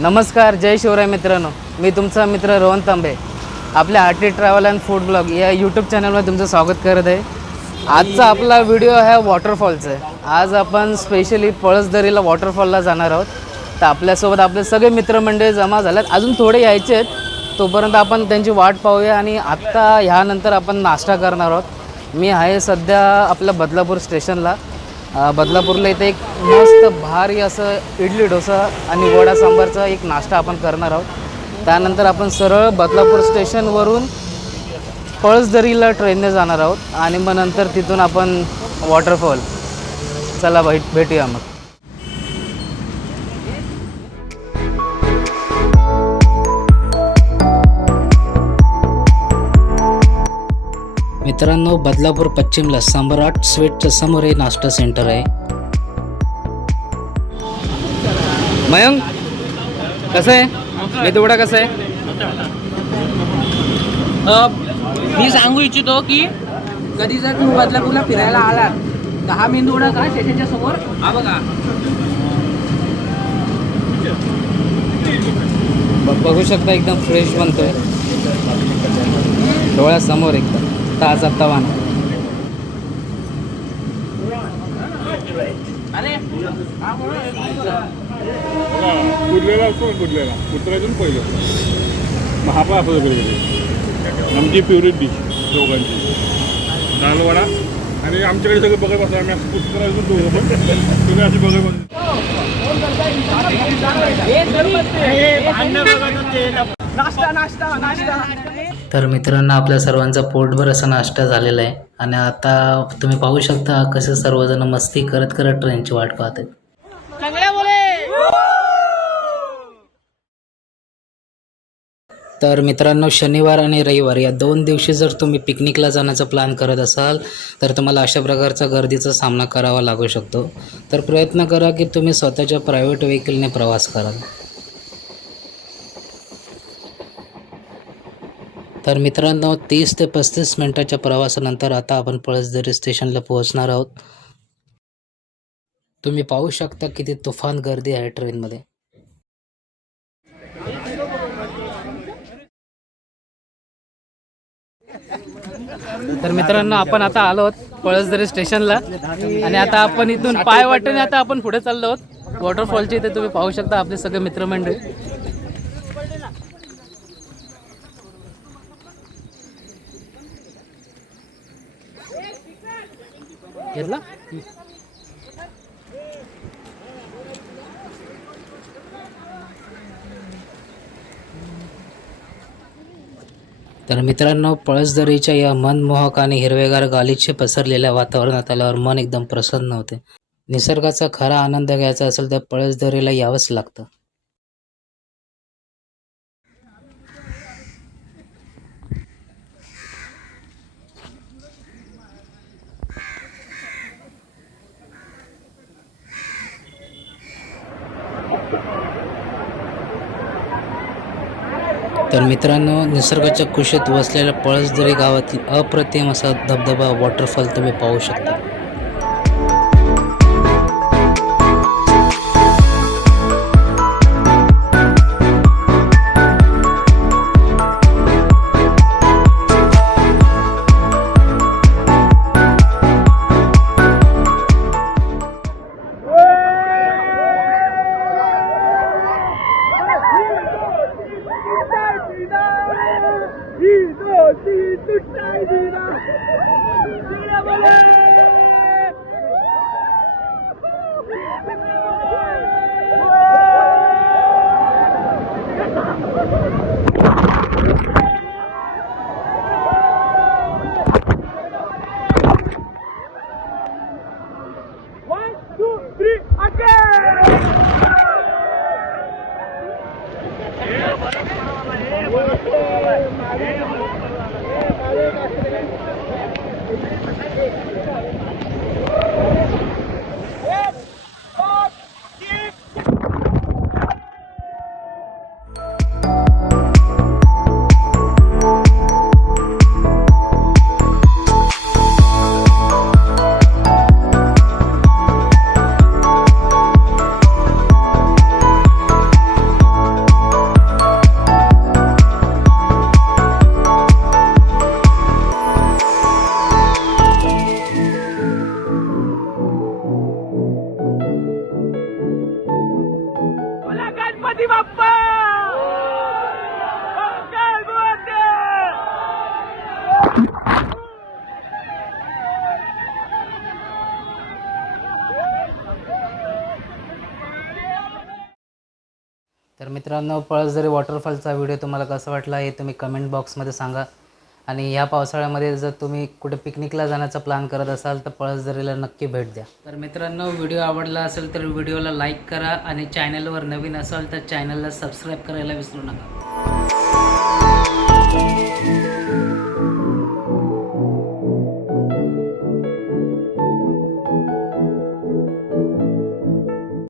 नमस्कार जय शिवराय मित्रांनो. मी तुमचा मित्र रोहन तांबे. आपल्या RT travel and food blog या यूट्यूब चॅनलमध्ये तुमचं स्वागत करत आहे. आजचा आपला व्हिडिओ हा वॉटरफॉलचा आहे. आज आपण स्पेशली पळसदरीला वॉटरफॉलला जाणार आहोत. तर आपल्यासोबत आपले सगळे मित्रमंडळी जमा झाल्यात. अजून थोडे यायचे आहेत. तोपर्यंत आपण त्यांची वाट पाहूया आणि आत्ता ह्यानंतर आपण नाश्ता करणार आहोत. मी आहे सध्या आपल्या बदलापूर स्टेशनला बदलापूरला इथे एक मस्त भारी असं इडली डोसा आणि वडा सांबारचा एक नाश्ता आपण करणार आहोत. त्यानंतर आपण सरळ बदलापूर स्टेशनवरून पळसदरीला ट्रेनने जाणार आहोत आणि मग नंतर तिथून आपण वॉटरफॉल चला भेट भेटूया मग. मित्रांनो बदलापूर पश्चिमला सम्राट स्वीटच्या समोर हे नाश्ता सेंटर आहे. मयंक कसं आहे? मी तेवढा कसं आहे? मी सांगू इच्छितो की कधी जर तुम्ही बदलापूरला फिरायला आलात तर हा मेंदूवडा का स्टेशनच्या समोर. हा बघा. बघू शकता एकदम फ्रेश बनतोय. डोळ्यासमोर एकदम. ताजा तवाना अरे हा म्हणून कुदलेला असतो ना कुदलेला कुत्र्यातून पहिलं. मग पण असं वगैरे आमची फेवरेट डिश दोघांची. दाल वडा आणि आमच्याकडे सगळं बघत बसतो आम्ही असं कुत्र्यातून दोघं पण तुम्ही अशी बघत बसतो नाश्ता नाश्ता नाश्ता. तर मित्रांनो आपल्या सर्वांचा पोटभर असा नाश्ता झालेला आहे. आणि आता तुम्ही पाहू शकता कसं सर्वजण मस्ती करत करत ट्रेनची वाट पाहत आहेत तर मित्रांनो शनिवार आणि रविवार या दोन दिवशी जर तुम्ही पिकनिकला जाण्याचा प्लॅन करत असाल तर तुम्हाला अशा प्रकारचा गर्दीचा सामना करावा लागू शकतो. तर प्रयत्न करा की तुम्ही स्वतःच्या प्रायव्हेट व्हेकलने प्रवास कराल. तर मित्रांनो तीस ते पस्तीस मिनिटाच्या प्रवासानंतर आता आपण पळसदरी स्टेशनला पोहोचणार आहोत. तुम्ही पाहू शकता किती तुफान गर्दी आहे ट्रेनमध्ये. तर मित्रांनो आपण आता आलो आहोत पळसदरी स्टेशनला. आणि आता आपण इथून पाय वाटून आता आपण पुढे चाललो आहोत. वॉटरफॉलच्या इथे तुम्ही पाहू शकता आपले सगळे मित्रमंडळी. घेतला? तर मित्रांनो पळसदरीच्या या मनमोहक आणि हिरवेगार गालीचे पसरलेल्या वातावरणात आल्यावर मन एकदम प्रसन्न होते. निसर्गाचा खरा आनंद घ्यायचा असेल तर पळसदरीला यावंच लागतं. तर मित्रांनो निसर्गाच्या कुशीत वसलेल्या पळसदरी गावातील अप्रतिम असा धबधबा वॉटरफॉल तुम्ही पाहू शकता. Valeu, valeu, Thank you. मित्रांनो पळसदरी वॉटरफॉलचा व्हिडिओ तुम्हाला कसा वाटला हे तुम्ही कमेंट बॉक्समध्ये सांगा. आणि ह्या पावसाळ्यामध्ये जर तुम्ही कुठे पिकनिकला जाण्याचा प्लॅन करत असाल तर पळसदरीला नक्की भेट द्या. तर मित्रांनो व्हिडिओ आवडला असेल तर व्हिडिओला लाईक करा आणि चॅनलवर नवीन असाल तर चॅनलला सबस्क्राईब करायला विसरू नका.